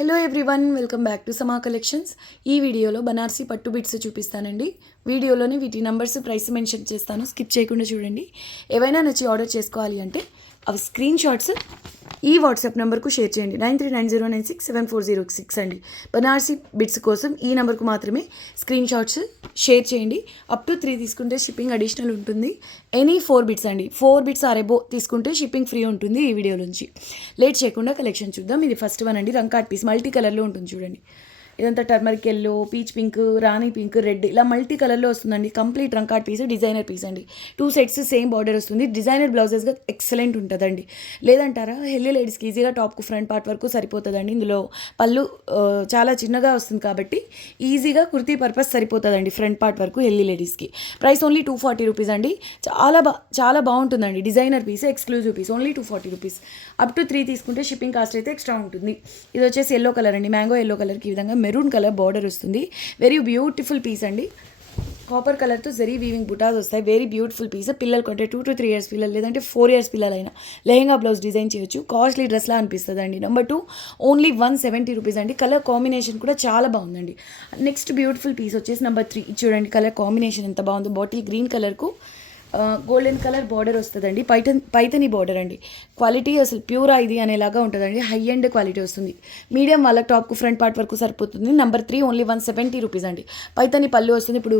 Hello everyone, welcome back to సమా collections. ఈ వీడియోలో బనార్సీ పట్టు బిట్స్ చూపిస్తానండి. వీడియోలోనే వీటి నంబర్స్, ప్రైస్ మెన్షన్ చేస్తాను, స్కిప్ చేయకుండా చూడండి. ఏవైనా నచ్చి ఆర్డర్ చేసుకోవాలి అంటే అవి స్క్రీన్ షాట్స్ ఈ వాట్సాప్ నెంబర్కు షేర్ చేయండి. 9390967406 అండి. బనార్సీ బిట్స్ కోసం ఈ నెంబర్కు మాత్రమే స్క్రీన్ షాట్స్ షేర్ చేయండి. అప్ టు 3 తీసుకుంటే షిప్పింగ్ అడిషనల్ ఉంటుంది. ఎనీ 4 బిట్స్ అండి, 4 బిట్స్ ఆర్ అబో తీసుకుంటే షిప్పింగ్ ఫ్రీ ఉంటుంది. ఈ వీడియో నుంచి లేట్ చేయకుండా కలెక్షన్ చూద్దాం. ఇది ఫస్ట్ వన్ అండి, రంకాట్ పీస్ మల్టీ కలర్లో ఉంటుంది చూడండి. ఇదంతా టర్మరిక్ ఎల్లో, పీచ్ పింక్, రాణి పింక్, రెడ్ ఇలా మల్టీ కలర్లో వస్తుందండి. కంప్లీట్ రంకాట్ పీస్, డిజైనర్ పీస్ అండి. 2 సెట్స్ సేమ్ బార్డర్ వస్తుంది. డిజైనర్ బ్లౌజెస్గా ఎక్సలెంట్ ఉంటుందండి. లేదంటారా, హెల్దీ లేడీస్కి ఈజీగా టాప్కు ఫ్రంట్ పార్ట్ వరకు సరిపోతుందండి. ఇందులో పళ్ళు చాలా చిన్నగా వస్తుంది కాబట్టి ఈజీగా కుర్తీ పర్పస్ సరిపోతుందండి ఫ్రంట్ పార్ట్ వరకు హెల్దీ లేడీస్కి. ప్రైస్ ఓన్లీ 240 రూపీస్ అండి. చాలా బాగుంటుందండి. Designer piece, exclusive piece, only 240 rupees. Up to 3 తీసుకుంటే షిప్పింగ్ కాస్ట్ అయితే ఎక్స్ట్రా ఉంటుంది. ఇది వచ్చేసి ఎల్లో కలర్ అండి, మ్యాంగో ఎల్లో కలర్కి ఈ విధంగా మెరూన్ కలర్ బార్డర్ వస్తుంది. వెరీ బ్యూటిఫుల్ పీస్ అండి. కాపర్ కలర్తో జరీ వీవింగ్ బుటాస్ వస్తాయి. Very beautiful piece. పిల్లలు కొంటే 2 to 3 ఇయర్స్ పిల్లలు, లేదంటే 4 ఇయర్స్ పిల్లలైనా లెహంగా బ్లౌజ్ డిజైన్ చేయొచ్చు. కాస్ట్లీ డ్రెస్లా అనిపిస్తుంది అండి. నెంబర్ 2 ఓన్లీ 170 రూపీస్ అండి. కలర్ కాంబినేషన్ కూడా చాలా బాగుందండి. నెక్స్ట్ బ్యూటిఫుల్ పీస్ వచ్చేసి నెంబర్ 3. చూడండి కలర్ కాంబినేషన్ ఎంత బాగుందో. బాటిల్ గ్రీన్ కలర్కు గోల్డెన్ కలర్ బార్డర్ వస్తుందండి. పైతని బార్డర్ అండి. క్వాలిటీ అసలు ప్యూరా ఇది అనేలాగా ఉంటుందండి. హై అండ్ క్వాలిటీ వస్తుంది. మీడియం వాళ్ళ టాప్కు ఫ్రంట్ పార్ట్ వరకు సరిపోతుంది. నెంబర్ 3 ఓన్లీ 170 రూపీస్ అండి. పైతని పళ్ళు వస్తుంది. ఇప్పుడు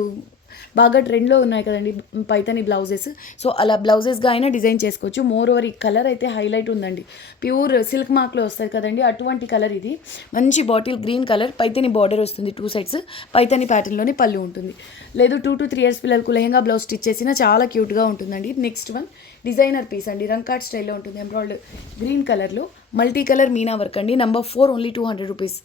బాగా ట్రెండ్లో ఉన్నాయి కదండి పైతని బ్లౌజెస్. సో అలా బ్లౌజెస్గా అయినా డిజైన్ చేసుకోవచ్చు. మోర్ ఓవర్ ఈ కలర్ అయితే హైలైట్ ఉందండి. ప్యూర్ సిల్క్ మార్క్లో వస్తుంది కదండి, అటువంటి కలర్ ఇది. మంచి bottle green colour, Paithani border వస్తుంది. 2 సైడ్స్ పైతని ప్యాటర్న్లోనే పళ్ళు ఉంటుంది. లేదు 2 to 3 ఇయర్స్ పిల్లలకు లెహంగా బ్లౌజ్ స్టిచ్ చేసినా చాలా క్యూట్గా ఉంటుందండి. నెక్స్ట్ వన్ డిజైనర్ పీస్ అండి, రంకాట్ స్టైల్లో ఉంటుంది. ఎంబ్రాయిడ్ గ్రీన్ కలర్లో మల్టీ కలర్ మీనా వర్క్ అండి. Number 4 only 200 rupees.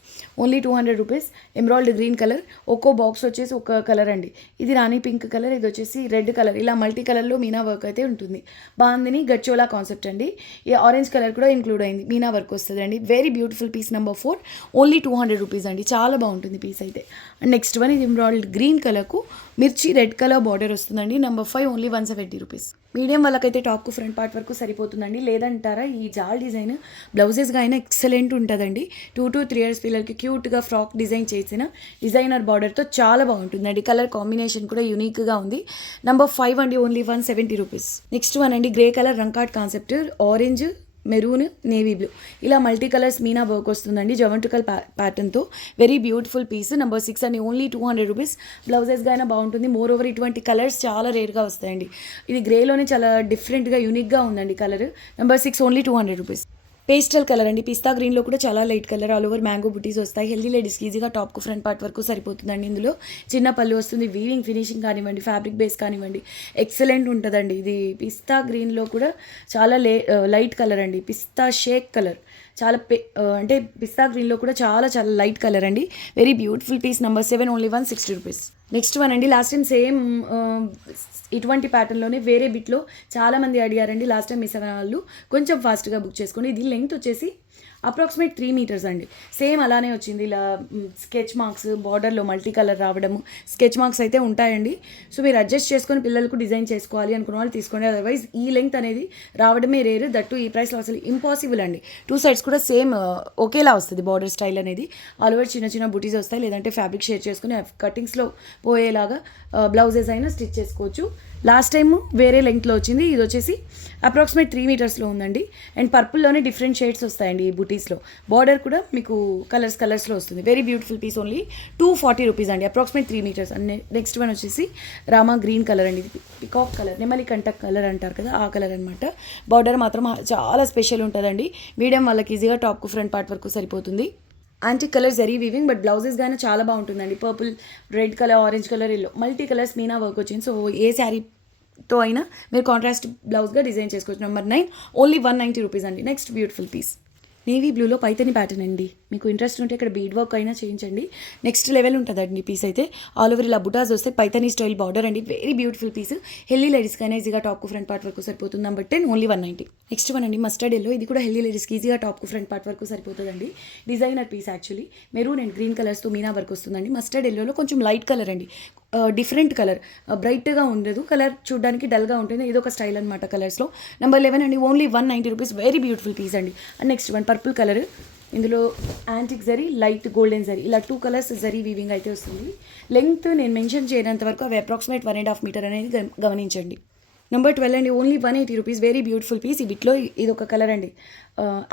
Only 200 rupees. ఎంబ్రాయిడ్ గ్రీన్ కలర్, ఒక్కో బాక్స్ వచ్చేసి ఒక కలర్ అండి. ఇది రాణి పింక్ కలర్, ఇది వచ్చేసి రెడ్ కలర్. ఇలా మల్టీ కలర్లో మీనా వర్క్ అయితే ఉంటుంది. బాందిని గచ్చోలా కాన్సెప్ట్ అండి. ఈ ఆరెంజ్ కలర్ కూడా ఇంక్లూడ్ అయింది. మీనా వర్క్ వస్తుంది అండి. Very beautiful piece. Number 4 only 200 rupees అండి. చాలా బాగుంటుంది పీస్ అయితే. అండ్ నెక్స్ట్ వన్ ఇది ఎంబ్రాయిడ్ గ్రీన్ కలర్కు మిర్చి రెడ్ కలర్ బార్డర్ వస్తుందండి. Number 5 only 170 rupees. మీడియం వాళ్ళకైతే టాప్కు ఫ్రంట్ పార్ట్ వరకు సరిపోతుందండి. లేదంటారా, ఈ జాల్ డిజైన్ బ్లౌజెస్గా అయినా ఎక్సలెంట్ ఉంటుందండి. 2 to 3 ఇయర్స్ పిల్లలకి క్యూట్గా ఫ్రాక్ డిజైన్ చేసిన డిజైనర్ బార్డర్తో చాలా బాగుంటుందండి. కలర్ కాంబినేషన్ కూడా యూనిక్గా ఉంది. నెంబర్ 5 అండి, ఓన్లీ 170 రూపీస్. నెక్స్ట్ వన్ అండి, గ్రే కలర్ రంకాట్ concept, orange, maroon, navy blue ఇలా మల్టీ కలర్స్ మీనా వర్క్ వస్తుందండి. జవంట్రికల్ ప్యాటర్న్తో వెరీ బ్యూటిఫుల్ పీస్. నెంబర్ 6 అండి, ఓన్లీ 200 రూపీస్. బ్లౌజెస్గా అయినా బాగుంటుంది. మోర్ ఓవర్ ఇటువంటి కలర్స్ చాలా రేర్గా వస్తాయండి. ఇది గ్రేలోనే చాలా డిఫరెంట్గా యూనిక్గా ఉందండి colour. Number 6 only 200 rupees. Pastel colour అండి, పిస్తా గ్రీన్లో కూడా చాలా light colour. All over mango బుటీస్ వస్తాయి. హెల్దీ లేడీస్కి ఈజీగా టాప్కు ఫ్రంట్ పార్ట్ వరకు సరిపోతుందండి. ఇందులో చిన్న పళ్ళు వస్తుంది. వీవింగ్ ఫినిషింగ్ కానివ్వండి, ఫ్యాబ్రిక్ బేస్ కానివ్వండి, ఎక్సలెంట్ ఉంటుందండి. ఇది పిస్తా గ్రీన్లో కూడా చాలా లైట్ కలర్ అండి. పిస్తా షేక్ కలర్ చాలా అంటే పిస్తా గ్రీన్లో కూడా చాలా చాలా లైట్ కలర్ అండి. Very beautiful piece. Number 7 only 160 rupees. Next one అండి, లాస్ట్ టైం సేమ్ ఇటువంటి ప్యాటర్న్లోనే వేరే బిట్లో చాలామంది అడిగారండి. లాస్ట్ టైం మిస్ అయిన వాళ్ళు కొంచెం ఫాస్ట్గా బుక్ చేసుకోండి. ఇది లెంగ్త్ వచ్చేసి అప్రాక్సిమేట్ 3 మీటర్స్ అండి. సేమ్ అలానే వచ్చింది. ఇలా స్కెచ్ మార్క్స్ బార్డర్లో మల్టీ కలర్ రావడము, స్కెచ్ మార్క్స్ అయితే ఉంటాయండి. సో మీరు అడ్జస్ట్ చేసుకొని పిల్లలకు డిజైన్ చేసుకోవాలి అనుకున్న వాళ్ళు తీసుకోండి. అదర్వైజ్ ఈ లెంగ్త్ అనేది రావడమే రేరు. దట్టు ఈ ప్రైస్లో అసలు ఇంపాసిబుల్ అండి. 2 సైడ్స్ కూడా సేమ్ ఒకేలా వస్తుంది బార్డర్ స్టైల్ అనేది. ఆల్ ఓవర్ చిన్న చిన్న బుటీస్ వస్తాయి. లేదంటే ఫ్యాబ్రిక్ షేర్ చేసుకుని కటింగ్స్లో పోయేలాగా బ్లౌజెస్ అయినా స్టిచ్ చేసుకోవచ్చు. లాస్ట్ టైం వేరే లెంగ్త్లో వచ్చింది. ఇది వచ్చేసి అప్రాక్సిమేట్ 3 మీటర్స్లో ఉందండి. అండ్ పర్పుల్లోనే డిఫరెంట్ షేడ్స్ వస్తాయండి ఈ బుటీస్లో. బార్డర్ కూడా మీకు కలర్స్లో వస్తుంది. Very beautiful piece. Only 240 rupees అండి. Approximate 3 metres. And next one వచ్చేసి రామా గ్రీన్ కలర్ అండి. పికాక్ కలర్, నెమలి కంటక్ కలర్ అంటారు కదా, ఆ కలర్ అనమాట. బార్డర్ మాత్రం చాలా స్పెషల్ ఉంటుందండి. మీడియం వాళ్ళకి ఈజీగా టాప్కు ఫ్రంట్ పార్ట్ వరకు సరిపోతుంది. Antique colour zari weaving, but blouses కానీ చాలా బాగుంటుందండి. Purple, red colour, orange colour, yellow multi colours meena work వచ్చింది. సో ఏ శారీతో అయినా మీరు కాంట్రాస్ట్ బ్లౌజ్గా డిజైన్ చేసుకోవచ్చు. నెంబర్ 9 ఓన్లీ 190 రూపీస్ అండి. నెక్స్ట్ బ్యూటిఫుల్ పీస్ నేవీ బ్లూలో పైతని ప్యాటర్న్ అండి. మీకు ఇంట్రెస్ట్ ఉంటే ఇక్కడ బీడ్ వర్క్ అయినా చేయించండి. నెక్స్ట్ లెవెల్ ఉంటుందండి పీస్ అయితే. ఆల్ ఓవర్ ఇలా బుటాస్ వస్తే పైతని స్టైల్ బార్డర్ అండి. Very beautiful piece. హెల్దీ లేడీస్కి అయినా ఈజీగా టాప్కు ఫ్రంట్ పార్ట్ వరకు సరిపోతుంది. Number 10 only 190. నెక్స్ట్ వన్ అండి, మస్టర్డ్ ఎల్లో. ఇది కూడా హెల్దీ లేడీస్కి ఈజీగా టాప్కు ఫ్రంట్ పార్ట్ వరకు సరిపోతుందండి. Designer piece actually. Maroon and green కలర్స్తో మీనా వర్క్ వస్తుందండి. మస్టర్డ్ ఎల్లోలో కొంచెం లైట్ కలర్ అండి. డిఫరెంట్ కలర్, బ్రైట్గా ఉండదు. కలర్ చూడడానికి డల్గా ఉంటుంది. ఇది ఒక స్టైల్ అనమాట కలర్స్లో. నెంబర్ 11 అండి, only 190 rupees. Very beautiful piece అండి. And next one purple colour. ఇందులో antique zari, light golden zari, ఇలా 2 కలర్స్ జరీ వీవింగ్ అయితే వస్తుంది. లెంగ్త్ నేను మెన్షన్ చేయనంత వరకు అవి అప్రాక్సిమేట్ 1.5 మీటర్ అనేది గమనించండి. నెంబర్ 12 అండి, only 180 rupees. Very beautiful piece. ఈ బిట్లో ఇది ఒక కలర్ అండి,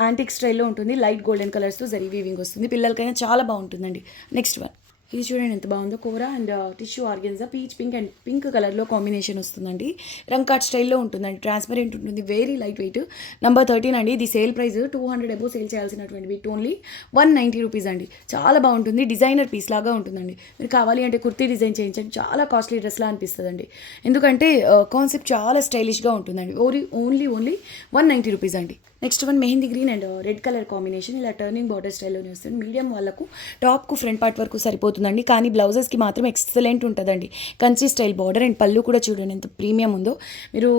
యాంటిక్ స్టైల్లో ఉంటుంది. లైట్ గోల్డెన్ కలర్స్తో జరీ వీవింగ్ వస్తుంది. పిల్లలకైనా చాలా బాగుంటుందండి. నెక్స్ట్ వన్, ఇది చూడండి ఎంత బాగుందో. Kora and tissue organza, peach pink and pink కలర్లో కాంబినేషన్ వస్తుందండి. రంకాట్ స్టైల్లో ఉంటుందండి, ట్రాన్స్పరెంట్ ఉంటుంది, వెరీ లైట్ వెయిట్. నెంబర్ 13 అండి, ఇది సేల్ ప్రైస్ 200 అబోవ్ సేల్ చేయాల్సినటువంటి బిట్ ఓన్లీ 190 రూపీస్ అండి. చాలా బాగుంటుంది, డిజైనర్ పీస్ లాగా ఉంటుందండి. మీరు కావాలి అంటే కుర్తీ డిజైన్ చేయించండి, చాలా కాస్ట్లీ డ్రెస్లా అనిపిస్తుందండి. ఎందుకంటే కాన్సెప్ట్ చాలా స్టైలిష్గా ఉంటుందండి. ఓన్లీ 190 రూపీస్ అండి. Next one, mehndi green and red colour combination, ఇలా టర్నింగ్ బార్డర్ స్టైల్లోనే వస్తుంది. మీడియం వాళ్ళకు టాప్కు ఫ్రంట్ పార్ట్ వరకు సరిపోతుందండి, కానీ బ్లౌజెస్కి మాత్రం ఎక్సలెంట్ ఉంటుందండి. కంచి స్టైల్ బార్డర్ అండ్ పళ్ళు కూడా చూడండి ఎంత ప్రీమియం ఉందో. మీరు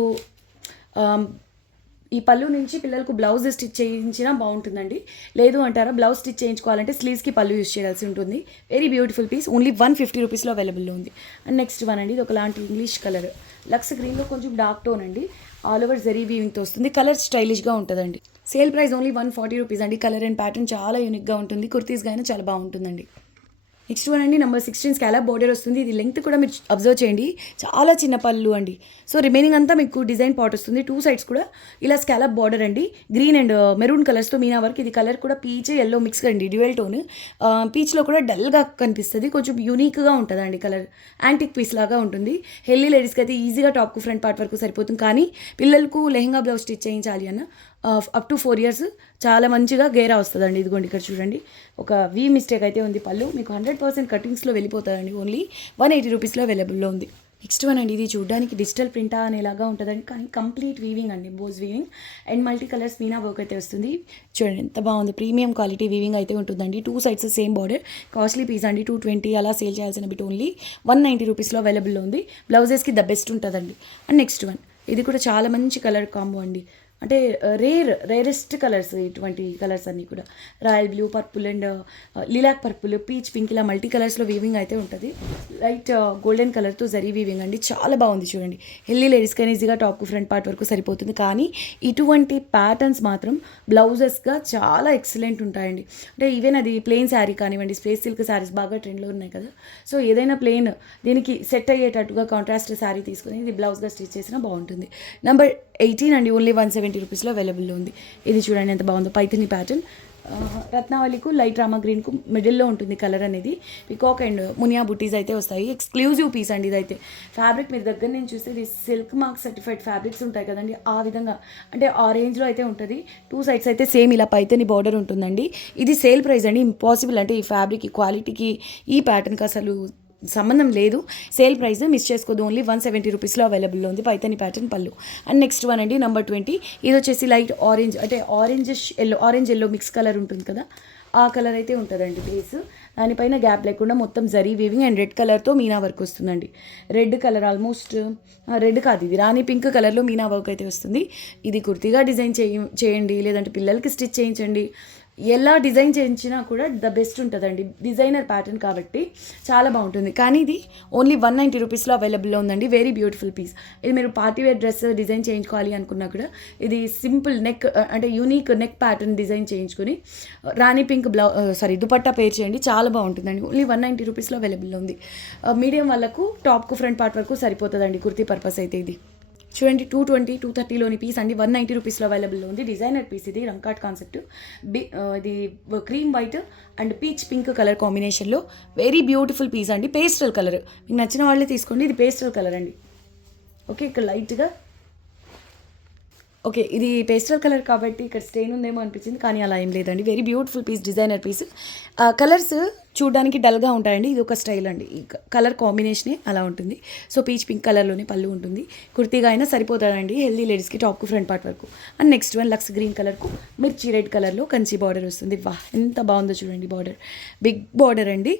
ఈ పళ్ళు నుంచి పిల్లలకు బ్లౌజ్ స్టిచ్ చేయించినా బాగుంటుందండి. లేదు అంటారా, బ్లౌజ్ స్టిచ్ చేయించుకోవాలంటే స్లీవ్స్కి పళ్ళు యూస్ చేయాల్సి ఉంటుంది. వెరీ బ్యూటిఫుల్ పీస్, ఓన్లీ 150 రూపీస్లో అవైలబుల్లో ఉంది. అండ్ నెక్స్ట్ వన్ అండి, ఇది ఒకలాంటి ఇంగ్లీష్ కలర్, లక్స్ గ్రీన్లో కొంచెం డార్క్ టోన్ అండి. ఆల్ ఓవర్ జరీ వీవింగ్తో వస్తుంది. కలర్ స్టైలిష్గా ఉంటుందండి. సేల్ ప్రైస్ ఓన్లీ 140 రూపీస్ అండి. కలర్ అండ్ ప్యాటర్న్ చాలా యూనిక్గా ఉంటుంది. కుర్తీస్గా అయినా చాలా బాగుంటుందండి. నెక్స్ట్ వన్ అండి, నెంబర్ 16 స్కాలప్ బోర్డర్ వస్తుంది. ఇది లెంగ్త్ కూడా మీరు అబ్జర్వ్ చేయండి, చాలా చిన్న పళ్ళు అండి. సో రిమైనింగ్ అంతా మీకు డిజైన్ పాట్ వస్తుంది. 2 సైడ్స్ కూడా ఇలా స్కాలప్ బార్డర్ అండి. గ్రీన్ అండ్ మెరూన్ కలర్స్తో మీనా వర్క్. ఇది కలర్ కూడా పీచ్ ఎల్లో మిక్స్ అండి, డ్యూయల్ టోన్. పీచ్లో కూడా డల్గా కనిపిస్తుంది, కొంచెం యూనిక్గా ఉంటుందండి. కలర్ యాంటిక్ పీస్ లాగా ఉంటుంది. హెల్దీ లేడీస్కి అయితే ఈజీగా టాప్కు ఫ్రంట్ పార్ట్ వరకు సరిపోతుంది. కానీ పిల్లలకు లెహంగా బ్లౌజ్ స్టిచ్ చేయించాలి అన్న అప్ టు 4 ఇయర్స్ చాలా మంచిగా గేరా వస్తుందండి. ఇదిగోండి ఇక్కడ చూడండి, ఒక వీ మిస్టేక్ అయితే ఉంది. పళ్ళు మీకు 100% కటింగ్స్లో వెళ్ళిపోతుందండి. ఓన్లీ 180 రూపీస్లో అవైలబుల్లో ఉంది. నెక్స్ట్ వన్ అండి, ఇది చూడడానికి డిజిటల్ ప్రింటా అనేలాగా ఉంటుందండి, కానీ కంప్లీట్ వీవింగ్ అండి, Bhoj weaving and multi colours meena work అయితే వస్తుంది. చూడండి ఎంత బాగుంది, ప్రీమియం క్వాలిటీ వీవింగ్ అయితే ఉంటుందండి. 2 sides same border. Costly piece అండి, 220 అలా సేల్ చేయాల్సిన బిట్ ఓన్లీ 190 రూపీస్లో అవైలబుల్లో ఉంది. బ్లౌజెస్కి ద బెస్ట్ ఉంటుందండి. అండ్ నెక్స్ట్ వన్, ఇది కూడా చాలా మంచి కలర్ కాంబో అండి. అంటే రేరెస్ట్ కలర్స్, ఇటువంటి కలర్స్ అన్నీ కూడా royal blue, purple and lilac purple, peach pink, ఇలా మల్టీ కలర్స్లో వీవింగ్ అయితే ఉంటుంది. లైట్ గోల్డెన్ కలర్తో జరీ వీవింగ్ అండి, చాలా బాగుంది చూడండి. హెల్దీ లేడీస్కి ఈజీగా టాప్కు ఫ్రంట్ పార్ట్ వరకు సరిపోతుంది. కానీ ఇటువంటి ప్యాటర్న్స్ మాత్రం బ్లౌజెస్గా చాలా ఎక్సలెంట్ ఉంటాయండి. అంటే ఈవెన్ అది ప్లెయిన్ శారీ కానివ్వండి, స్పేస్ సిల్క్ శారీస్ బాగా ట్రెండ్లో ఉన్నాయి కదా, సో ఏదైనా ప్లెయిన్ దీనికి సెట్ అయ్యేటట్టుగా కాంట్రాస్ట్ శారీ తీసుకుని ఇది బ్లౌజ్గా స్టిచ్ చేసినా బాగుంటుంది. నెంబర్ 18 అండి, ఓన్లీ 170 రూపీస్లో అవైలబుల్లో ఉంది. ఇది చూడండి ఎంత బాగుందో, పైథిని ప్యాటర్న్. రత్నావళికు లైట్ రామా గ్రీన్కు మిడిల్లో ఉంటుంది కలర్ అనేది. పికాక్ అండ్ మునియా బుటీస్ అయితే వస్తాయి. ఎక్స్క్లూజివ్ పీస్ అండి ఇదైతే. ఫ్యాబ్రిక్ మీరు దగ్గర నుంచి చూస్తే ఇది సిల్క్ మార్క్ సర్టిఫైడ్ ఫ్యాబ్రిక్స్ ఉంటాయి కదండి, ఆ విధంగా అంటే ఆ రేంజ్లో అయితే ఉంటుంది. 2 సైడ్స్ అయితే సేమ్ ఇలా పైథని బార్డర్ ఉంటుందండి. ఇది సేల్ ప్రైస్ అండి, ఇంపాసిబుల్. అంటే ఈ ఫ్యాబ్రిక్, ఈ క్వాలిటీకి, ఈ ప్యాటర్న్కి అసలు సంబంధం లేదు. సేల్ ప్రైస్ మిస్ చేసుకోదు. ఓన్లీ 170 రూపీస్లో అవైలబుల్లో ఉంది పైథని ప్యాటర్న్ పళ్ళు. అండ్ నెక్స్ట్ వన్ అండి, నెంబర్ 20. ఇది వచ్చేసి లైట్ ఆరెంజ్, అంటే ఆరెంజ్ ఎల్లో మిక్స్ కలర్ ఉంటుంది కదా, ఆ కలర్ అయితే ఉంటుందండి బేస్. దానిపైన గ్యాప్ లేకుండా మొత్తం జరీ వీవింగ్ అండ్ రెడ్ కలర్తో మీనా వర్క్ వస్తుందండి. రెడ్ కలర్ ఆల్మోస్ట్ రెడ్ కాదు, ఇది రాణి పింక్ కలర్లో మీనా వర్క్ అయితే వస్తుంది. ఇది కుర్తీగా డిజైన్ చేయండి, లేదంటే పిల్లలకి స్టిచ్ చేయించండి, ఎలా డిజైన్ చేయించినా కూడా ద బెస్ట్ ఉంటుందండి. డిజైనర్ ప్యాటర్న్ కాబట్టి చాలా బాగుంటుంది. కానీ ఇది ఓన్లీ 190 రూపీస్లో అవైలబుల్లో ఉందండి. Very beautiful piece. ఇది మీరు పార్టీవేర్ డ్రెస్ డిజైన్ చేయించుకోవాలి అనుకున్నా కూడా ఇది సింపుల్ నెక్, అంటే యూనిక్ నెక్ ప్యాటర్న్ డిజైన్ చేయించుకొని రాణి పింక్ దుపట్టా పేర్ చేయండి, చాలా బాగుంటుందండి. ఓన్లీ 190 రూపీస్లో అవైలబుల్లో ఉంది. మీడియం వాళ్ళకు టాప్కు ఫ్రంట్ పార్ట్ వరకు సరిపోతుందండి కుర్తీ పర్పస్ అయితే. ఇది చూడండి 220, 230లోని పీస్ అండి, 190 రూపీస్లో అవైలబుల్లో ఉంది. డిజైనర్ పీస్ ఇది, రంకాట్ కాన్సెప్ట్. ఇది cream white and peach pink colour కాంబినేషన్లో వెరీ బ్యూటిఫుల్ పీస్ అండి. పేస్టల్ కలర్ మీకు నచ్చిన వాళ్ళే తీసుకోండి. ఇది పేస్టల్ కలర్ అండి. ఓకే, ఇక్కడ లైట్గా ఓకే, ఇది పేస్టల్ కలర్ కాబట్టి ఇక్కడ స్టెయిన్ ఉందేమో అనిపించింది, కానీ అలా ఏం లేదండి. Very beautiful piece, designer piece. Colours చూడడానికి డల్గా ఉంటాయండి, ఇది ఒక స్టైల్ అండి. ఈ కలర్ కాంబినేషనే అలా ఉంటుంది. సో పీచ్ పింక్ కలర్లోనే పళ్ళు ఉంటుంది. కుర్తీగా అయినా సరిపోతుందండి హెల్దీ లేడీస్కి టాప్కు ఫ్రంట్ పార్ట్ వరకు. అండ్ నెక్స్ట్ వన్, లక్స్ గ్రీన్ కలర్కు మిర్చి రెడ్ కలర్లో కంచి బార్డర్ వస్తుంది. వా ఎంత బాగుందో చూడండి, బార్డర్ బిగ్ బార్డర్ అండి.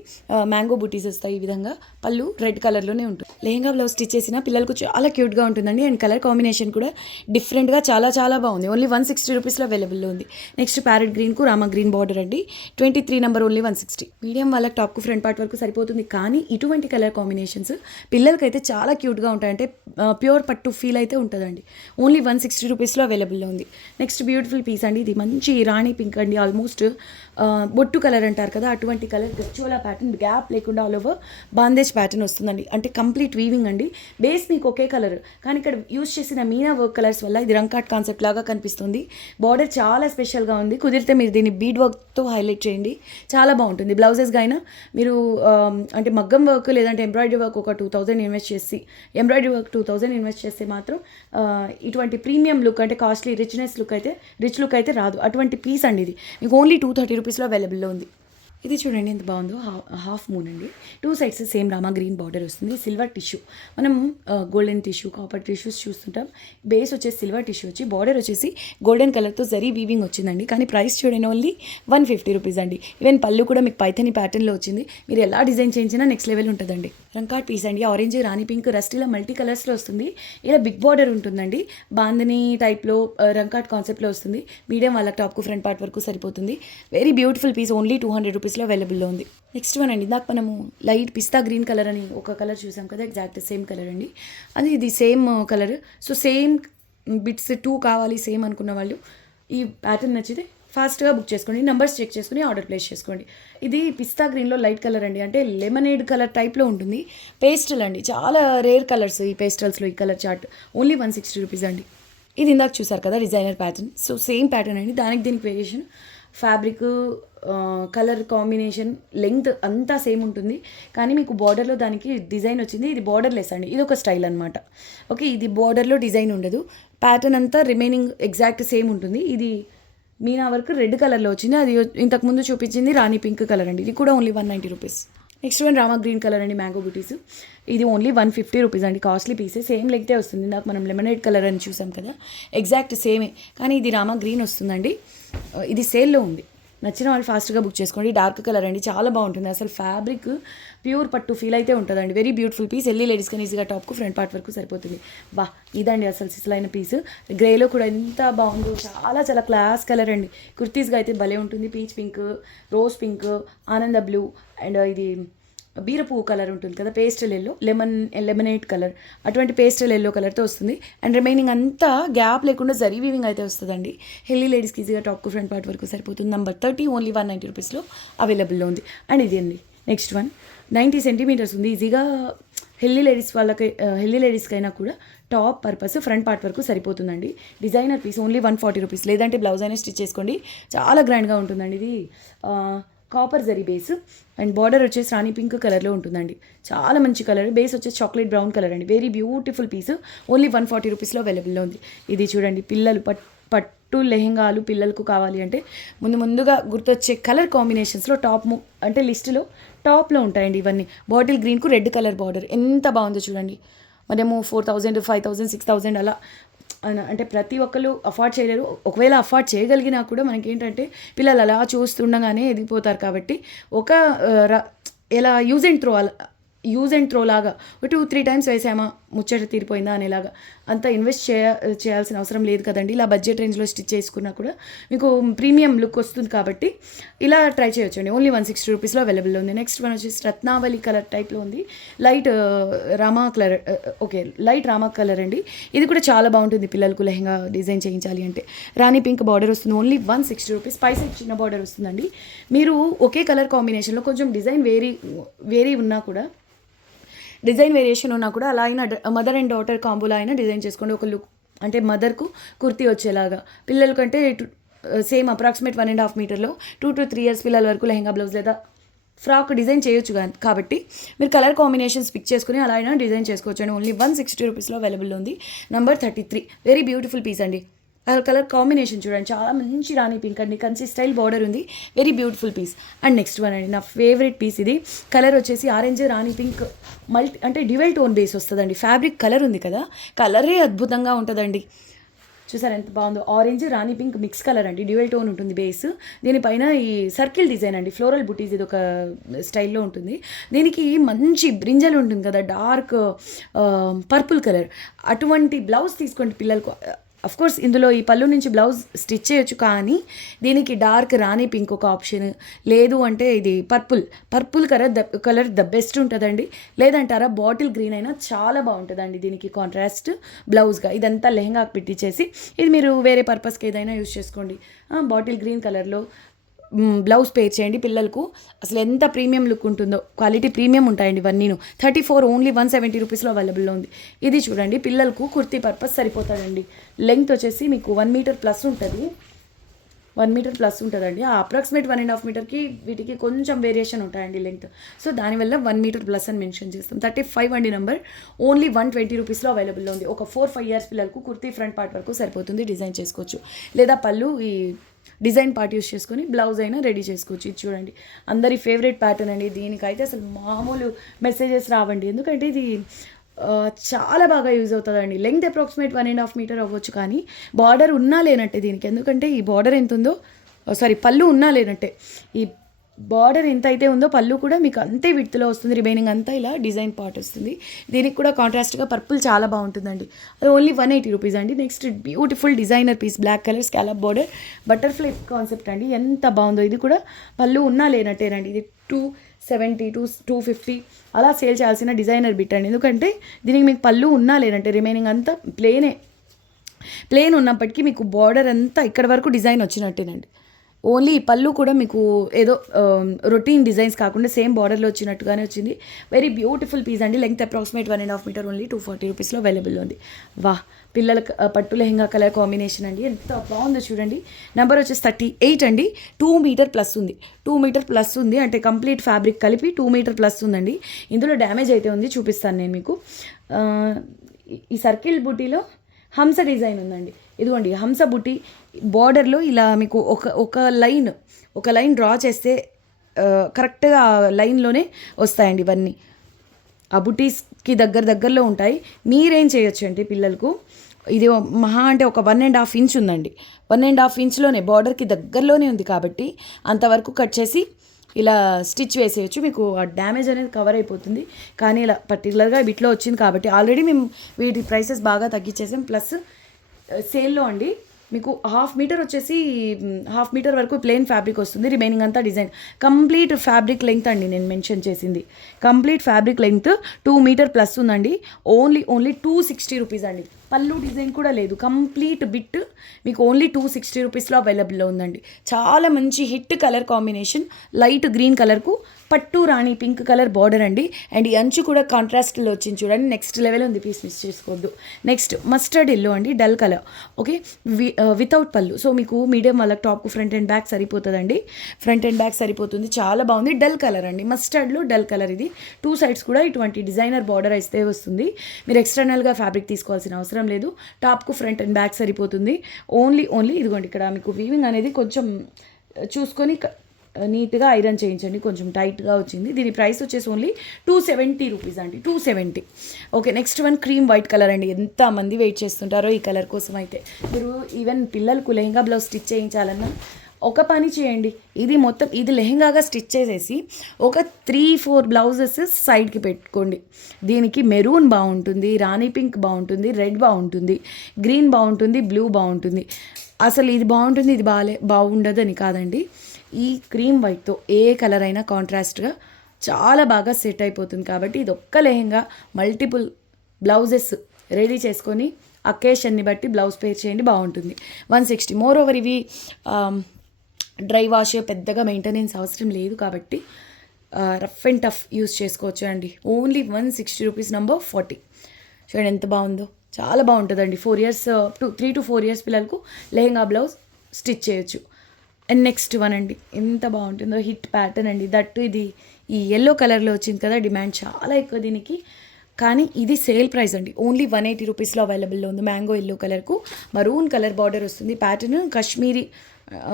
మ్యాంగో బూటీస్ వస్తాయి ఈ విధంగా. పళ్ళు రెడ్ కలర్లోనే ఉంటుంది. లెహంగా బ్లౌజ్ స్టిచ్ చేసిన పిల్లలకు చాలా క్యూట్గా ఉంటుందండి. అండ్ కలర్ కాంబినేషన్ కూడా డిఫరెంట్గా చాలా చాలా బాగుంది. ఓన్లీ 160 రూపీస్లో అవైలబుల్లో ఉంది. నెక్స్ట్ ప్యారెట్ గ్రీన్కు రామా గ్రీన్ బార్డర్ అండి. 23 నెంబర్, ఓన్లీ 160. మీడియం మీడియం వాళ్ళకి టాప్కు ఫ్రంట్ పార్ట్ వరకు సరిపోతుంది. కానీ ఇటువంటి కలర్ కాంబినేషన్స్ పిల్లలకైతే చాలా క్యూట్గా ఉంటాయి. అంటే ప్యూర్ పట్టు ఫీల్ అయితే ఉంటుందండి. ఓన్లీ 160 రూపీస్లో అవైలబుల్లో ఉంది. నెక్స్ట్ బ్యూటిఫుల్ పీస్ అండి. ఇది మంచి రాణి పింక్ అండి. ఆల్మోస్ట్ బొట్టు కలర్ అంటారు కదా, అటువంటి కలర్ గచ్చోలా ప్యాటర్న్, గ్యాప్ లేకుండా ఆల్ ఓవర్ బాందేజ్ ప్యాటర్న్ వస్తుందండి. అంటే కంప్లీట్ వీవింగ్ అండి. బేస్ మీకు ఒకే కలర్, కానీ ఇక్కడ యూస్ చేసిన మీనా వర్క్ కలర్స్ వల్ల ఇది రంకాట్ కాన్సెప్ట్ లాగా కనిపిస్తుంది. బార్డర్ చాలా స్పెషల్గా ఉంది. కుదిరితే మీరు దీన్ని బీడ్ వర్క్తో హైలైట్ చేయండి, చాలా బాగుంటుంది. బ్లౌజెస్గా అయినా మీరు అంటే మగ్గం వర్క్ లేదంటే ఎంబ్రాయిడరీ వర్క్ ఒక 2000 ఇన్వెస్ట్ చేసి, ఎంబ్రాయిడరీ వర్క్ 2000 ఇన్వెస్ట్ చేస్తే మాత్రం ఇటువంటి ప్రీమియం లుక్ అంటే కాస్ట్లీ రిచ్ లుక్ అయితే రాదు. అటువంటి పీస్ అండి ఇది. మీకు ఓన్లీ 230 రూపీస్లో అవైలబుల్లో ఉంది. ఇది చూడండి ఎంత బాగుందో. హాఫ్ మూన్ అండి. 2 sides same Rama green border వస్తుంది. సిల్వర్ టిష్యూ, మనం గోల్డెన్ టిష్యూ, కాపర్ టిష్యూస్ చూస్తుంటాం. బేస్ వచ్చేసి సిల్వర్ టిష్యూ వచ్చి బార్డర్ వచ్చేసి గోల్డెన్ కలర్తో జరీ వీవింగ్ వచ్చిందండి. కానీ ప్రైస్ చూడండి ఓన్లీ 150 రూపీస్ అండి. ఈవెన్ పళ్ళు కూడా మీకు పైథని ప్యాటర్న్లో వచ్చింది. మీరు ఎలా డిజైన్ చేయించినా నెక్స్ట్ లెవెల్ ఉంటుందండి. రంకాట్ పీస్ అండి. ఆరెంజ్, రాణి పింక్, రస్ట్ ఇలా మల్టీ కలర్స్లో వస్తుంది. ఇలా బిగ్ బార్డర్ ఉంటుందండి. బాందని టైప్లో రంకాట్ కాన్సెప్ట్లో వస్తుంది. మీడియం వాళ్ళకి టాప్కు ఫ్రంట్ పార్ట్ వరకు సరిపోతుంది. Very beautiful piece. ఓన్లీ 200 రూపీస్లో అవైలబుల్లో ఉంది. నెక్స్ట్ వన్ అండి. ఇందాక మనము లైట్ పిస్తా గ్రీన్ కలర్ అని ఒక కలర్ చూసాం కదా, ఎగ్జాక్ట్ సేమ్ కలర్ అండి. అది ఇది same colour. So same bits 2 కావాలి సేమ్ అనుకున్న వాళ్ళు ఈ ప్యాటర్న్ నచ్చితే ఫాస్ట్గా బుక్ చేసుకోండి. నెంబర్స్ చెక్ చేసుకుని ఆర్డర్ ప్లేస్ చేసుకోండి. ఇది పిస్తా గ్రీన్లో లైట్ కలర్ అండి. అంటే లెమనేడ్ కలర్ టైప్లో ఉంటుంది. పేస్టల్ అండి. చాలా రేర్ కలర్స్ ఈ పేస్టల్స్లో. ఈ కలర్ చార్ట్ ఓన్లీ 160 రూపీస్ అండి. ఇది ఇందాక చూసారు కదా designer pattern. So same pattern అండి. దీనికి variation fabric, colour combination, length అంతా సేమ్ ఉంటుంది. కానీ మీకు బార్డర్లో దానికి డిజైన్ వచ్చింది. ఇది బార్డర్ లెస్ అండి. ఇది ఒక స్టైల్ అనమాట. ఓకే, ఇది బార్డర్లో డిజైన్ ఉండదు. ప్యాటర్న్ అంతా రిమైనింగ్ ఎగ్జాక్ట్ సేమ్ ఉంటుంది. ఇది మీనా వర్క్ రెడ్ కలర్లో వచ్చింది. అది ఇంతకుముందు చూపించింది రాణి పింక్ కలర్ అండి. ఇది కూడా only 190 rupees. Next one Rama green colour అండి. మ్యాంగో బుటీస్. ఇది ఓన్లీ 150 రూపీస్ అండి. కాస్ట్లీ పీసే. సేమ్ లెగ్తే వస్తుంది. నాకు మనం లెమనేడ్ కలర్ అని చూసాం కదా, ఎగ్జాక్ట్ సేమే. కానీ ఇది రామా గ్రీన్ వస్తుందండి. ఇది సేల్లో ఉంది. నచ్చిన వాళ్ళు ఫాస్ట్గా బుక్ చేసుకోండి. డార్క్ కలర్ అండి. చాలా బాగుంటుంది. అసలు ఫ్యాబ్రిక్ ప్యూర్ పట్టు ఫీల్ అయితే ఉంటుందండి. Very beautiful piece. ఎల్లీ లేడీస్ కానీ ఈజీగా టాప్కు ఫ్రంట్ పార్ట్ వరకు సరిపోతుంది. బా ఇదండి అసలు సిసలైన పీస్. గ్రేలో కూడా ఎంత బాగుందో. చాలా చాలా క్లాస్ కలర్ అండి. కుర్తీస్గా అయితే భలే ఉంటుంది. పీచ్ పింక్, రోజ్ పింక్, ఆనంద బ్లూ అండ్ ఇది బీరపువ్వు కలర్ ఉంటుంది కదా, పేస్టల్ ఎల్లో, లెమనేట్ కలర్, అటువంటి పేస్టల్ ఎల్లో కలర్తో వస్తుంది. అండ్ రిమైనింగ్ అంతా గ్యాప్ లేకుండా జరీ వీవింగ్ అయితే వస్తుందండి. హెల్దీ లేడీస్కి ఈజీగా టాప్కు ఫ్రంట్ పార్ట్ వరకు సరిపోతుంది. నెంబర్ 30 ఓన్లీ 190 రూపీస్లో అవైలబుల్లో ఉంది. అండ్ ఇది అండి నెక్స్ట్ వన్. 90 సెంటీమీటర్స్ ఉంది. ఈజీగా హెల్దీ లేడీస్కైనా కూడా టాప్ పర్పస్ ఫ్రంట్ పార్ట్ వరకు సరిపోతుందండి. Designer piece only 140 rupees. లేదంటే బ్లౌజ్ అయినా స్టిచ్ చేసుకోండి. చాలా గ్రాండ్గా ఉంటుందండి. ఇది copper zari base and border వచ్చేసి రాణి పింక్ కలర్లో ఉంటుందండి. చాలా మంచి కలర్. బేస్ వచ్చేసి చాక్లెట్ బ్రౌన్ కలర్ అండి. Very beautiful piece. ఓన్లీ 140 రూపీస్లో అవైలబుల్లో ఉంది. ఇది చూడండి, పిల్లలు పట్టు లెహెంగాలు పిల్లలకు కావాలి అంటే ముందుగా గుర్తొచ్చే కలర్ కాంబినేషన్స్లో అంటే లిస్టులో టాప్లో ఉంటాయండి ఇవన్నీ. బాటిల్ గ్రీన్కు రెడ్ కలర్ బార్డర్ ఎంత బాగుందో చూడండి. మరేమో 4000, 5000, 6000 అలా అంటే ప్రతి ఒక్కరు అఫోర్డ్ చేయలేరు. ఒకవేళ అఫోర్డ్ చేయగలిగినా కూడా మనకి ఏంటంటే పిల్లలు అలా చూస్తుండగానే ఎదిగిపోతారు. కాబట్టి ఒక ఎలా యూజ్ అండ్ త్రో లాగా 2-3 టైమ్స్ వేసామా ముచ్చట తీరిపోయిందా అనేలాగా అంత ఇన్వెస్ట్ చేయాల్సిన అవసరం లేదు కదండి. ఇలా బడ్జెట్ రేంజ్లో స్టిచ్ చేసుకున్నా కూడా మీకు ప్రీమియం లుక్ వస్తుంది. కాబట్టి ఇలా ట్రై చేయొచ్చండి. ఓన్లీ 160 రూపీస్లో అవైలబుల్లో ఉంది. నెక్స్ట్ వన్ వచ్చేసి రత్నావళి కలర్ టైప్లో ఉంది. లైట్ రామా కలర్ అండి. ఇది కూడా చాలా బాగుంటుంది పిల్లలకు లెహంగా డిజైన్ చేయించాలి అంటే. రాణి పింక్ బార్డర్ వస్తుంది. Only 160 rupees. పై సైడ్ చిన్న బార్డర్ వస్తుందండి. మీరు ఒకే కలర్ కాంబినేషన్లో కొంచెం డిజైన్ వేరీ ఉన్నా కూడా, డిజైన్ వేరియేషన్ ఉన్నా కూడా అలా అయినా మదర్ అండ్ డాటర్ కాంబోలో అయినా డిజైన్ చేసుకోండి. ఒక లుక్ అంటే మదర్కు కుర్తీ వచ్చేలాగా, పిల్లలకంటే సేమ్ అప్రాక్సిమేట్ 1.5 మీటర్లో 2 to 3 years పిల్లల వరకు లెహంగా బ్లౌజ్ లేదా ఫ్రాక్ డిజైన్ చేయొచ్చు. కాబట్టి మీరు కలర్ కాంబినేషన్స్ పిక్ చేసుకుని అలా అయినా డిజైన్ చేసుకోవచ్చు అండి. ఓన్లీ 160 రూపీస్లో అవైలబుల్లో ఉంది. నెంబర్ 33. వెరీ బ్యూటిఫుల్ పీస్ అండి. కలర్ కాంబినేషన్ చూడండి, చాలా మంచి రాణి పింక్ అండి. కంచి స్టైల్ బార్డర్ ఉంది. Very beautiful piece. And next one అండి, నా ఫేవరెట్ పీస్. ఇది కలర్ వచ్చేసి ఆరెంజ్ రాణి పింక్ అంటే డ్యూయల్ టోన్ బేస్ వస్తుందండి. ఫ్యాబ్రిక్ కలర్ ఉంది కదా, కలరే అద్భుతంగా ఉంటుందండి. చూసారు ఎంత బాగుందో. Orange rani pink mix colour అండి. డ్యూయల్ టోన్ ఉంటుంది బేస్. దీనిపైన ఈ సర్కిల్ డిజైన్ అండి, ఫ్లోరల్ బుటీస్. ఇది ఒక స్టైల్లో ఉంటుంది. దీనికి మంచి బ్రింజల్ ఉంటుంది కదా, డార్క్ పర్పుల్ కలర్. అటువంటి బ్లౌజ్ తీసుకోండి పిల్లలకు. కోర్స్ ఇందులో ఈ పళ్ళు నుంచి బ్లౌజ్ స్టిచ్ చేయొచ్చు, కానీ దీనికి డార్క్ రాణి పింక్ ఒక ఆప్షన్, లేదు అంటే ఇది పర్పుల్ కలర్ ద బెస్ట్ ఉంటుందండి. లేదంటారా బాటిల్ గ్రీన్ అయినా చాలా బాగుంటుందండి దీనికి కాంట్రాస్ట్ బ్లౌజ్గా. ఇదంతా లెహంగాకి పెట్టించేసి ఇది మీరు వేరే పర్పస్కి ఏదైనా యూస్ చేసుకోండి. బాటిల్ గ్రీన్ కలర్లో బ్లౌజ్ పేర్ చేయండి పిల్లలకు. అసలు ఎంత ప్రీమియం లుక్ ఉంటుందో, క్వాలిటీ ప్రీమియం ఉంటాయండి ఇవన్నీను. 34 ఓన్లీ 170 రూపీస్లో అవైలబుల్లో ఉంది. ఇది చూడండి, పిల్లలకు కుర్తీ పర్పస్ సరిపోతాడండి. లెంగ్త్ వచ్చేసి మీకు 1 మీటర్ ప్లస్ ఉంటుంది, 1 మీటర్ ప్లస్ ఉంటుందండి. ఆ అప్రాక్సిమేట్ 1.5 మీటర్కి వీటికి కొంచెం వేరియేషన్ ఉంటాయండి లెంగ్త్. సో దానివల్ల 1 మీటర్ ప్లస్ అని మెన్షన్ చేస్తాం. 35 అండి నెంబర్, ఓన్లీ 120 రూపీస్లో అవైలబుల్లో ఉంది. ఒక 4-5 ఇయర్స్ పిల్లలకు కుర్తీ ఫ్రంట్ పార్ట్ వరకు సరిపోతుంది, డిజైన్ చేసుకోవచ్చు. లేదా పళ్ళు ఈ డిజైన్ పార్ట్ యూస్ చేసుకొని బ్లౌజ్ అయినా రెడీ చేసుకోవచ్చు. ఇది చూడండి, అందరి ఫేవరెట్ ప్యాటర్న్ అండి. దీనికైతే అసలు మామూలు మెసేజెస్ రావండి, ఎందుకంటే ఇది చాలా బాగా యూజ్ అవుతుందండి. లెంగ్త్ అప్రాక్సిమేట్ 1.5 మీటర్ అవ్వచ్చు, కానీ బార్డర్ ఉన్నా లేనట్టే దీనికి. ఎందుకంటే ఈ బార్డర్ ఎంత ఉందో, పళ్ళు ఉన్నా లేనట్టే. ఈ బార్డర్ ఎంత అయితే ఉందో పళ్ళు కూడా మీకు అంతే విడ్త్లో వస్తుంది. రిమైనింగ్ అంతా ఇలా డిజైన్ పార్ట్ వస్తుంది. దీనికి కూడా కాంట్రాస్ట్గా పర్పుల్ చాలా బాగుంటుందండి. అది ఓన్లీ 180 రూపీస్ అండి. Next beautiful designer piece, black colour scallop border, butterfly concept అండి. ఎంత బాగుందో, ఇది కూడా పళ్ళు ఉన్నా లేనట్టేనండి. ఇది 270 250 అలా సేల్ చేయాల్సిన డిజైనర్ బిట్ అండి. ఎందుకంటే దీనికి మీకు పళ్ళు ఉన్నా లేనట్టే, రిమైనింగ్ అంతా ప్లేన్ ఉన్నప్పటికీ మీకు బార్డర్ అంతా ఇక్కడ వరకు డిజైన్ వచ్చినట్టేనండి. ఓన్లీ పళ్ళు కూడా మీకు ఏదో రొటీన్ డిజైన్స్ కాకుండా సేమ్ బార్డర్లో వచ్చినట్టుగానే వచ్చింది. వెరీ బ్యూటిఫుల్ పీస్ అండి. లెంగ్త్ అప్రాక్సిమేట్ 1.5 మీటర్, ఓన్లీ 240 రూపీస్లో అవైలబుల్ ఉంది. పిల్లల పట్టు లెహంగా కలర్ కాంబినేషన్ అండి, ఎంత బాగుందో చూడండి. నెంబర్ వచ్చేసి 38 అండి. 2 మీటర్ ప్లస్ ఉంది, 2 మీటర్ ప్లస్ ఉంది అంటే కంప్లీట్ ఫ్యాబ్రిక్ కలిపి 2 మీటర్ ప్లస్ ఉందండి. ఇందులో డ్యామేజ్ అయితే ఉంది, చూపిస్తాను నేను మీకు. ఈ సర్కిల్ బుటీలో హంస డిజైన్ ఉందండి. ఇదిగోండి హంస బుటీ బార్డర్లో ఇలా మీకు ఒక లైన్ డ్రా చేస్తే కరెక్ట్గా లైన్లోనే వస్తాయండి ఇవన్నీ. ఆ బుటీస్కి దగ్గరలో ఉంటాయి. మీరేం చేయొచ్చు అంటే పిల్లలకు ఇది మహా అంటే ఒక 1.5 ఇంచ్ ఉందండి. 1.5 ఇంచ్లోనే బార్డర్కి దగ్గరలోనే ఉంది కాబట్టి అంతవరకు కట్ చేసి ఇలా స్టిచ్ వేసేయచ్చు. మీకు ఆ డ్యామేజ్ అనేది కవర్ అయిపోతుంది. కానీ ఇలా పర్టికులర్గా వీటిలో వచ్చింది కాబట్టి ఆల్రెడీ మేము వీటి ప్రైసెస్ బాగా తగ్గించేసాం. ప్లస్ సేల్లో అండి మీకు 1/2 మీటర్ వచ్చేసి 1/2 మీటర్ వరకు ప్లెయిన్ ఫ్యాబ్రిక్ వస్తుంది. రిమైనింగ్ అంతా డిజైన్. కంప్లీట్ ఫ్యాబ్రిక్ లెంగ్త్ అండి నేను మెన్షన్ చేసింది. Complete fabric length 2 metre plus ఉందండి. ఓన్లీ 260 రూపీస్ అండి. పళ్ళు డిజైన్ కూడా లేదు, కంప్లీట్ బిట్ మీకు ఓన్లీ 260 రూపీస్లో అవైలబుల్లో ఉందండి. చాలా మంచి hit colour combination, light green కలర్కు పట్టు రాణి పింక్ కలర్ బార్డర్ అండి. అండ్ ఈ అంచు కూడా కాంట్రాస్ట్లో వచ్చింది చూడండి, నెక్స్ట్ లెవెల్ ఉంది. పీస్ మిస్ చేసుకోవద్దు. నెక్స్ట్ మస్టర్డ్ ఎల్లో అండి, డల్ కలర్. ఓకే, వితౌట్ పళ్ళు. సో మీకు మీడియం వాళ్ళకి టాప్కు ఫ్రంట్ అండ్ బ్యాక్ సరిపోతుందండి. ఫ్రంట్ అండ్ బ్యాక్ సరిపోతుంది, చాలా బాగుంది. డల్ కలర్ అండి, మస్టర్డ్లో డల్ కలర్. ఇది 2 సైడ్స్ కూడా ఇటువంటి డిజైనర్ బార్డర్ అయితే వస్తుంది. మీరు ఎక్స్టర్నల్గా ఫ్యాబ్రిక్ తీసుకోవాల్సిన అవసరం లేదు. టాప్కు ఫ్రంట్ అండ్ బ్యాక్ సరిపోతుంది. ఓన్లీ ఇదిగోండి ఇక్కడ మీకు వీవింగ్ అనేది కొంచెం చూసుకొని నీట్గా ఐరన్ చేయించండి, కొంచెం టైట్గా వచ్చింది. దీని ప్రైస్ వచ్చేసి ఓన్లీ 270 రూపీస్ అండి, 270. Okay, next one cream white colour అండి. ఎంతమంది వెయిట్ చేస్తుంటారో ఈ కలర్ కోసం. అయితే మీరు ఈవెన్ పిల్లలకు లెహంగా బ్లౌజ్ స్టిచ్ చేయించాలన్నా ఒక పని చేయండి, ఇది లెహంగాగా స్టిచ్ చేసేసి ఒక 3-4 బ్లౌజెస్ సైడ్కి పెట్టుకోండి. దీనికి మెరూన్ బాగుంటుంది, రాణి పింక్ బాగుంటుంది, రెడ్ బాగుంటుంది, గ్రీన్ బాగుంటుంది, బ్లూ బాగుంటుంది. అసలు ఇది బాగుంటుంది, ఇది బాగుండదని కాదండి. ఈ క్రీమ్ వైట్తో ఏ కలర్ అయినా కాంట్రాస్ట్గా చాలా బాగా సెట్ అయిపోతుంది. కాబట్టి ఇది ఒక్క లెహంగా మల్టిపుల్ బ్లౌజెస్ రెడీ చేసుకొని అకేషన్ని బట్టి బ్లౌజ్ పేర్ చేయండి, బాగుంటుంది. 160. మోర్ ఓవర్ ఇవి డ్రై వాష్ పెద్దగా మెయింటెనెన్స్ అవసరం లేదు కాబట్టి రఫ్ అండ్ టఫ్ యూస్ చేసుకోవచ్చు అండి. Only 160 rupees, number 40. చూడండి ఎంత బాగుందో, చాలా బాగుంటుందండి. 4 ఇయర్స్ 3 to 4 ఇయర్స్ పిల్లలకు లెహంగా బ్లౌజ్ స్టిచ్ చేయొచ్చు. అండ్ నెక్స్ట్ వన్ అండి, ఎంత బాగుంటుందో, హిట్ ప్యాటర్న్ అండి. దట్టు ఇది ఈ ఎల్లో కలర్లో వచ్చింది కదా, డిమాండ్ చాలా ఎక్కువ దీనికి. కానీ ఇది సేల్ ప్రైస్ అండి, ఓన్లీ 180 రూపీస్లో అవైలబుల్లో ఉంది. మ్యాంగో ఎల్లో కలర్కు మరూన్ కలర్ బార్డర్ వస్తుంది. ప్యాటర్న్ కాశ్మీరీ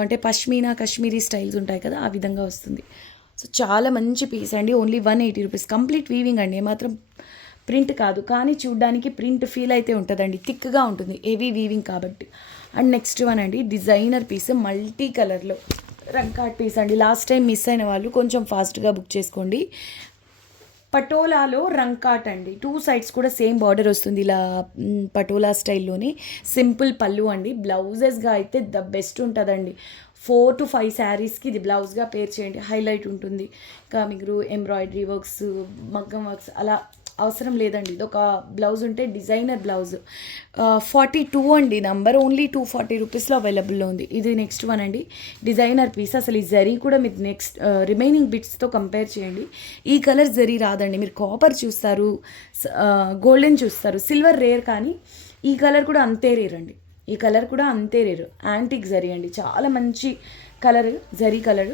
అంటే పష్మీనా కాశ్మీరీ స్టైల్స్ ఉంటాయి కదా, ఆ విధంగా వస్తుంది. సో చాలా మంచి పీస్ అండి, ఓన్లీ 180 రూపీస్. కంప్లీట్ వీవింగ్ అండి, ఏమాత్రం ప్రింట్ కాదు, కానీ చూడ్డానికి ప్రింట్ ఫీల్ అయితే ఉంటుందండి. థిక్గా ఉంటుంది, హెవీ వీవింగ్ కాబట్టి. అండ్ నెక్స్ట్ వన్ అండి, డిజైనర్ పీస్ మల్టీ కలర్లో రంగ్ కార్డ్ పీస్ అండి. లాస్ట్ టైం మిస్ అయిన వాళ్ళు కొంచెం ఫాస్ట్గా బుక్ చేసుకోండి. పటోలాలో రంకాట్ అండి. 2 సైడ్స్ కూడా సేమ్ బార్డర్ వస్తుంది ఇలా పటోలా స్టైల్లోనే. సింపుల్ పళ్ళు అండి. బ్లౌజెస్గా అయితే ద బెస్ట్ ఉంటుందండి. 4 to 5 శారీస్కి ఇది బ్లౌజ్గా పేర్ చేయండి, హైలైట్ ఉంటుంది. ఇంకా మీరు ఎంబ్రాయిడరీ వర్క్స్, మగ్గం వర్క్స్ అలా అవసరం లేదండి. ఇది ఒక బ్లౌజ్ ఉంటే డిజైనర్ బ్లౌజ్. 42 అండి నంబర్, ఓన్లీ 240 రూపీస్లో అవైలబుల్లో ఉంది. ఇది నెక్స్ట్ వన్ అండి, డిజైనర్ పీస్. అసలు ఈ జరీ కూడా మీరు నెక్స్ట్ రిమైనింగ్ బిట్స్తో కంపేర్ చేయండి. ఈ కలర్ జరీ రాదండి. మీరు కాపర్ చూస్తారు, గోల్డెన్ చూస్తారు, సిల్వర్ రేర్, కానీ ఈ కలర్ కూడా అంతే రేర్ అండి. ఈ కలర్ కూడా అంతే రేరు. యాంటిక్ జరీ అండి, చాలా మంచి colour, zari colour,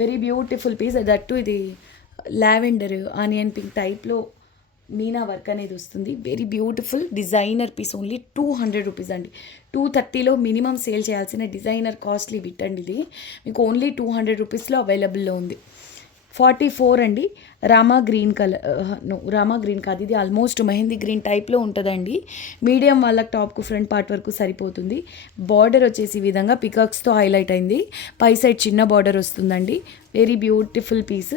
very beautiful piece. That ఇది లావెండర్ ఆనియన్ పింక్ టైప్లో మీనా వర్క్ అనేది వస్తుంది. Very beautiful designer piece. Only 200 rupees అండి. 230లో మినిమం సేల్ చేయాల్సిన డిజైనర్ కాస్ట్లీ బిట్ అండి. ఇది మీకు ఓన్లీ 200 రూపీస్లో అవైలబుల్లో ఉంది. 44 అండి, Rama green colour, Rama green కాదు, ఇది ఆల్మోస్ట్ మెహందీ గ్రీన్ టైప్లో ఉంటుందండి. మీడియం వాళ్ళకి టాప్కు ఫ్రంట్ పార్ట్ వరకు సరిపోతుంది. బార్డర్ వచ్చేసి ఈ విధంగా పికాక్స్తో హైలైట్ అయింది. పై సైడ్ చిన్న బార్డర్ వస్తుందండి. Very beautiful piece.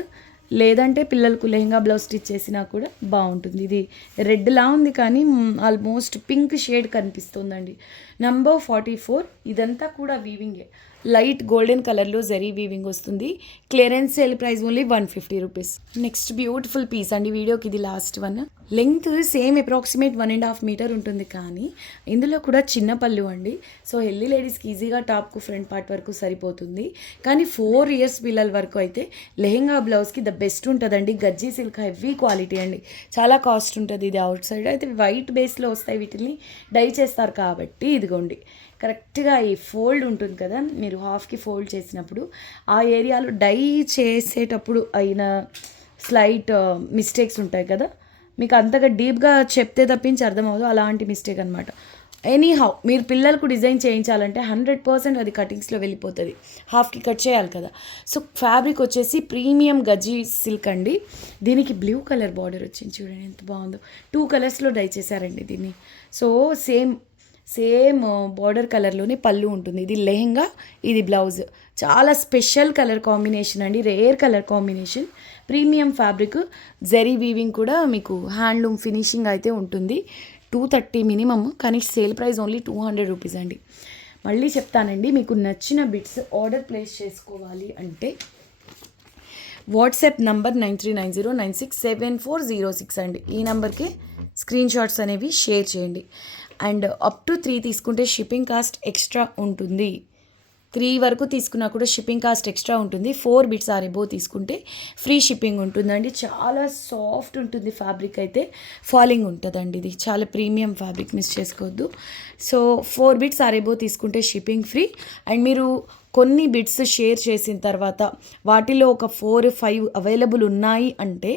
లేదంటే పిల్లలకు లెహంగా బ్లౌజ్ స్టిచ్ చేసినా కూడా బాగుంటుంది. ఇది రెడ్లా ఉంది కానీ ఆల్మోస్ట్ పింక్ షేడ్ కనిపిస్తుందండి. నంబర్ 44. ఇదంతా కూడా వీవింగే, లైట్ గోల్డెన్ కలర్లో జరీ వీవింగ్ వస్తుంది. Clearance sale price only 150 rupees. Next beautiful piece అండి. వీడియోకి ఇది last one. Length same approximate 1.5 metre ఉంటుంది, కానీ ఇందులో కూడా చిన్న పళ్ళు అండి. సో హెల్దీ లేడీస్కి ఈజీగా టాప్కు ఫ్రంట్ పార్ట్ వరకు సరిపోతుంది. కానీ 4 ఇయర్స్ పిల్లల వరకు అయితే లెహెంగా బ్లౌజ్కి ద బెస్ట్ ఉంటుందండి. గజ్జీ సిల్క్ హెవీ క్వాలిటీ అండి, చాలా కాస్ట్ ఉంటుంది. ఇది అవుట్ సైడ్ అయితే వైట్ బేస్లో వస్తాయి, వీటిని డై చేస్తారు కాబట్టి ఇదిగోండి కరెక్ట్గా ఈ ఫోల్డ్ ఉంటుంది కదా, మీరు హాఫ్కి ఫోల్డ్ చేసినప్పుడు ఆ ఏరియాలో డై చేసేటప్పుడు అయిన స్లైట్ మిస్టేక్స్ ఉంటాయి కదా, మీకు అంతగా డీప్గా చెప్తే తప్పించి అర్థమవుదు, అలాంటి మిస్టేక్ అనమాట. ఎనీహౌ మీరు పిల్లలకు డిజైన్ చేయించాలంటే 100% అది కటింగ్స్లో వెళ్ళిపోతుంది. హాఫ్కి కట్ చేయాలి కదా. సో ఫ్యాబ్రిక్ వచ్చేసి ప్రీమియం గజ్జీ సిల్క్ అండి. దీనికి బ్లూ కలర్ బార్డర్ వచ్చింది, చూడండి ఎంత బాగుందో. 2 కలర్స్లో డై చేశారండి దీన్ని. సో సేమ్ బార్డర్ కలర్లోనే పళ్ళు ఉంటుంది. ఇది లెహెంగా, ఇది బ్లౌజ్. చాలా స్పెషల్ కలర్ కాంబినేషన్ అండి, rare colour combination. Premium fabric, zari weaving కూడా మీకు హ్యాండ్లూమ్ ఫినిషింగ్ అయితే ఉంటుంది. 230 మినిమమ్, కానీ సేల్ ప్రైస్ ఓన్లీ 200 రూపీస్ అండి. మళ్ళీ చెప్తానండి, మీకు నచ్చిన బిట్స్ ఆర్డర్ ప్లేస్ చేసుకోవాలి అంటే వాట్సాప్ నంబర్ 9390967406 అండి. ఈ నెంబర్కి స్క్రీన్ షాట్స్ అనేవి షేర్ చేయండి. అండ్ అప్ టు 3 తీసుకుంటే షిప్పింగ్ కాస్ట్ ఎక్స్ట్రా ఉంటుంది. 3 వరకు తీసుకున్నా కూడా షిప్పింగ్ కాస్ట్ ఎక్స్ట్రా ఉంటుంది. 4 బిట్స్ ఆర్ ఎబో తీసుకుంటే ఫ్రీ షిప్పింగ్ ఉంటుందండి. చాలా సాఫ్ట్ ఉంటుంది ఫ్యాబ్రిక్, అయితే ఫాలింగ్ ఉంటుందండి. ఇది చాలా ప్రీమియం ఫ్యాబ్రిక్, మిస్ చేసుకోవద్దు. సో 4 బిట్స్ ఆర్ ఎబో తీసుకుంటే షిప్పింగ్ ఫ్రీ. అండ్ మీరు కొన్ని బిట్స్ షేర్ చేసిన తర్వాత వాటిలో ఒక 4-5 అవైలబుల్ ఉన్నాయి అంటే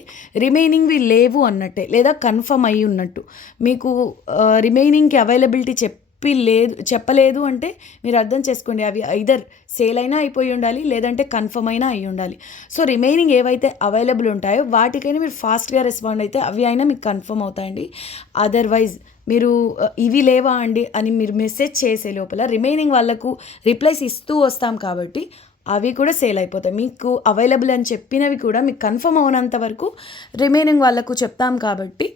రిమైనింగ్వి లేవు అన్నట్టే, లేదా కన్ఫర్మ్ అయ్యి ఉన్నట్టు. మీకు రిమైనింగ్కి అవైలబిలిటీ చెప్పలేదు అంటే మీరు అర్థం చేసుకోండి, అవి ఐదర్ సేల్ అయినా అయిపోయి ఉండాలి, లేదంటే కన్ఫర్మ్ అయినా అయి ఉండాలి. సో రిమైనింగ్ ఏవైతే అవైలబుల్ ఉంటాయో వాటికైనా మీరు ఫాస్ట్గా రెస్పాండ్ అయితే అవి అయినా మీకు కన్ఫర్మ్ అవుతాయండి. అదర్వైజ్ మీరు ఇవి లేవా అండి అని మీరు మెసేజ్ చేసే లోపల రిమైనింగ్ వాళ్ళకు రిప్లైస్ ఇస్తూ వస్తాం కాబట్టి అవి కూడా సేల్ అయిపోతాయి. మీకు అవైలబుల్ అని చెప్పినవి కూడా మీకు కన్ఫర్మ్ అవునంత వరకు రిమైనింగ్ వాళ్ళకు చెప్తాం కాబట్టి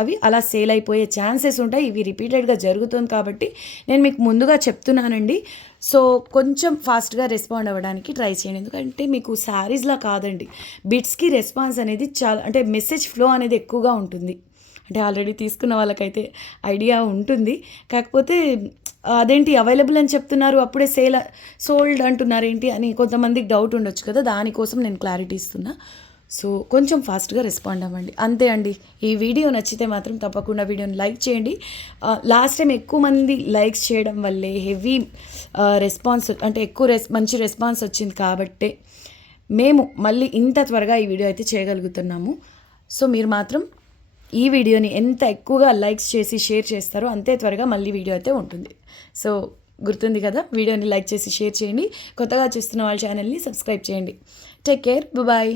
అవి అలా సేల్ అయిపోయే ఛాన్సెస్ ఉంటాయి. ఇవి రిపీటెడ్గా జరుగుతుంది కాబట్టి నేను మీకు ముందుగా చెప్తున్నానండి. సో కొంచెం ఫాస్ట్గా రెస్పాండ్ అవ్వడానికి ట్రై చేయండి, ఎందుకంటే మీకు శారీస్లా కాదండి, బిట్స్కి రెస్పాన్స్ అనేది చాలా, అంటే మెసేజ్ ఫ్లో అనేది ఎక్కువగా ఉంటుంది. అంటే ఆల్రెడీ తీసుకున్న వాళ్ళకైతే ఐడియా ఉంటుంది, కాకపోతే అదేంటి అవైలబుల్ అని చెప్తున్నారు అప్పుడే సోల్డ్ అంటున్నారు ఏంటి అని కొంతమందికి డౌట్ ఉండొచ్చు కదా, దానికోసం నేను క్లారిటీ ఇస్తున్నా. సో కొంచెం ఫాస్ట్గా రెస్పాండ్ అవ్వండి, అంతే అండి. ఈ వీడియో నచ్చితే మాత్రం తప్పకుండా వీడియోని లైక్ చేయండి. లాస్ట్ టైం ఎక్కువ మంది లైక్స్ చేయడం వల్లే హెవీ రెస్పాన్స్, అంటే ఎక్కువ మంచి రెస్పాన్స్ వచ్చింది కాబట్టే మేము మళ్ళీ ఇంత త్వరగా ఈ వీడియో అయితే చేయగలుగుతున్నాము. సో మీరు మాత్రం ఈ వీడియోని ఎంత ఎక్కువగా లైక్స్ చేసి షేర్ చేస్తారో అంతే త్వరగా మళ్ళీ వీడియో అయితే ఉంటుంది. సో గుర్తుంది కదా, వీడియోని లైక్ చేసి షేర్ చేయండి. కొత్తగా చూస్తున్న వాళ్ళ ఛానల్ని సబ్స్క్రైబ్ చేయండి. Take care, bye.